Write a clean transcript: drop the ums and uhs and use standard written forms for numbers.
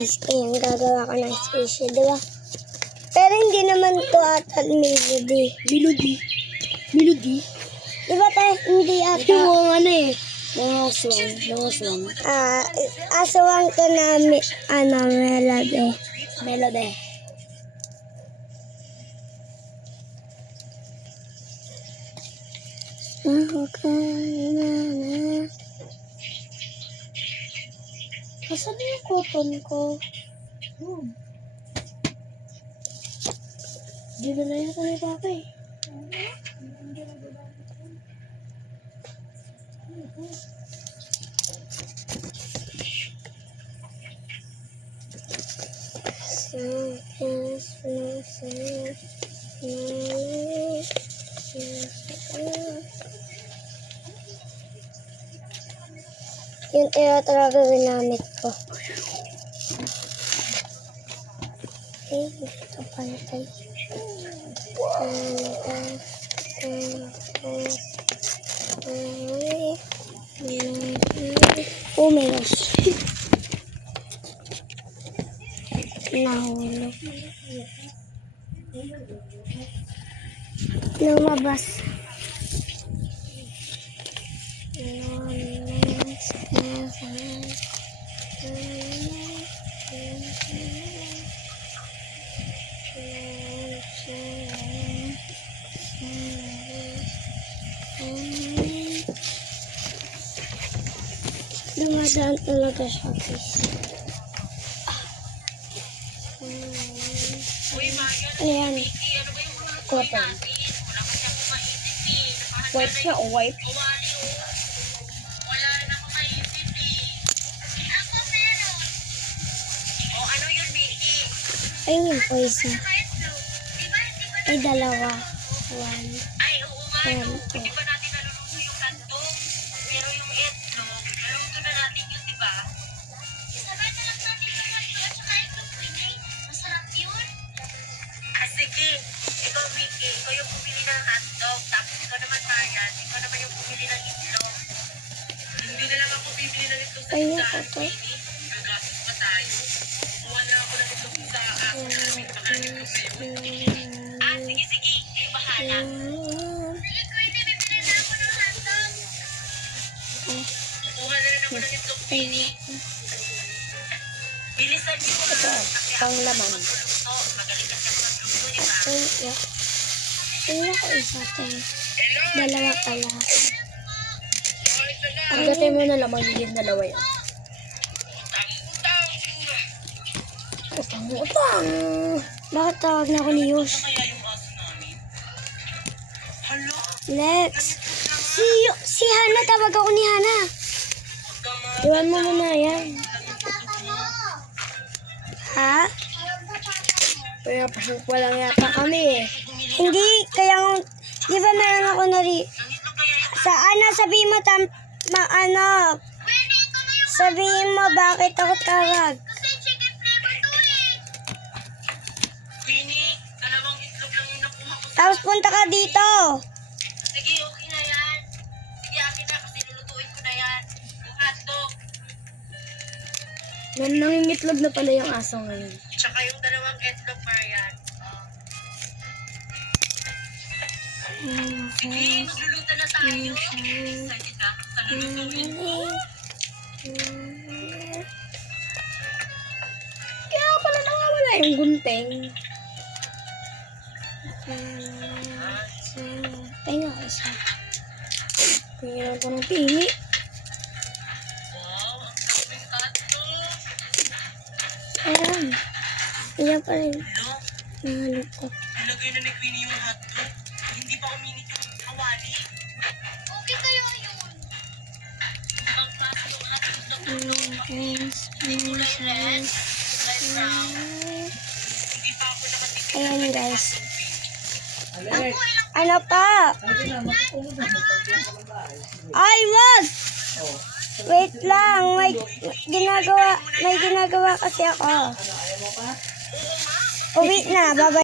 Ice cream. Gagawa ko ng special, di ba? Pero hindi naman to ata melody. Melody? Di ba tayo? Hindi ata. Ito yung mga ano eh. Mga swang. Aswang to na melody. Melody. Nasaan yung cotton ko? Di na yata ni Papa eh. Yung tinatawag ginamit ko. Okay, ito pantay. Oh my gosh. Nahulog. Lumabas. Dumadaan talaga siya, guys. Ayan. Cotton. White siya o white? Ayun yung po isa. Ay, dalawa. One. Two. Di ba natin naluluto yung hotdog? Pero yung itlog, naluto na natin yun, di ba? Isabay na lang natin yung hotdog at saka itlog, Winnie. Masarap yun. Sige. Ikaw, Vicky, ikaw yung pumili ng hotdog. Tapos ikaw naman, Marian, ikaw naman yung pumili ng itlog. Hindi na lang ako bibili ng itlog sa Ayun isang, ito. Winnie. Gagastos pa tayo. Kuha na ako ng itlog sa ako namin. Baka ng itlog na yun. Sige. Kayo bahala. Kuha na rin ako ng itlog, Winnie. Bilisan niyo. Ito, panglaman. Magaling ka sa pagluto, di ba? Ay, yeah. Ayun ako isa tayo. Dalawa pala. Pagdating mo na lang, magiging dalawa yan. Utang! Bakit tawag na ako ni Yush? Kaya yung aso namin? Hala, Lex. Si Hana, tawag ako ni Hana. Iwan mo muna yan. Ha? Kaya pasok lang yata kami eh. Hindi, kaya di ba meron ako sa Ana, sabihin mo sabihin mo bakit ako tawag. Winnie, dalawang itlog lang yung nakuha ko. Tapos punta ka dito. Sige, okay na yan. Sige, akin na kasi lulutuin ko na yan. Yung hotdog, Nangingitlog na pala yung aso ngayon. tsaka yung dalawang itlog, Marian. Sige, magluluto na tayo. Excited na ako sa lulutuin ko. Kaya pala nakawala yung gunting. Pahinga ko isa. Pingilan ko ng pingi. Wow, ang daming hotdog. Ayan. Iyan pa rin. Hello? Nahalog ko. Nilagay na ni Queenie yung hotdog. Hindi pa uminit yung kawali. Okay kayo yun. Ang klase yung hotdog na tulog. Kulay red, kulay brown. Hindi pa ako nakatikim. Ayan, guys. Ano pa? Ay, wag! Wait lang. May ginagawa kasi ako. Uwi na. Bye-bye.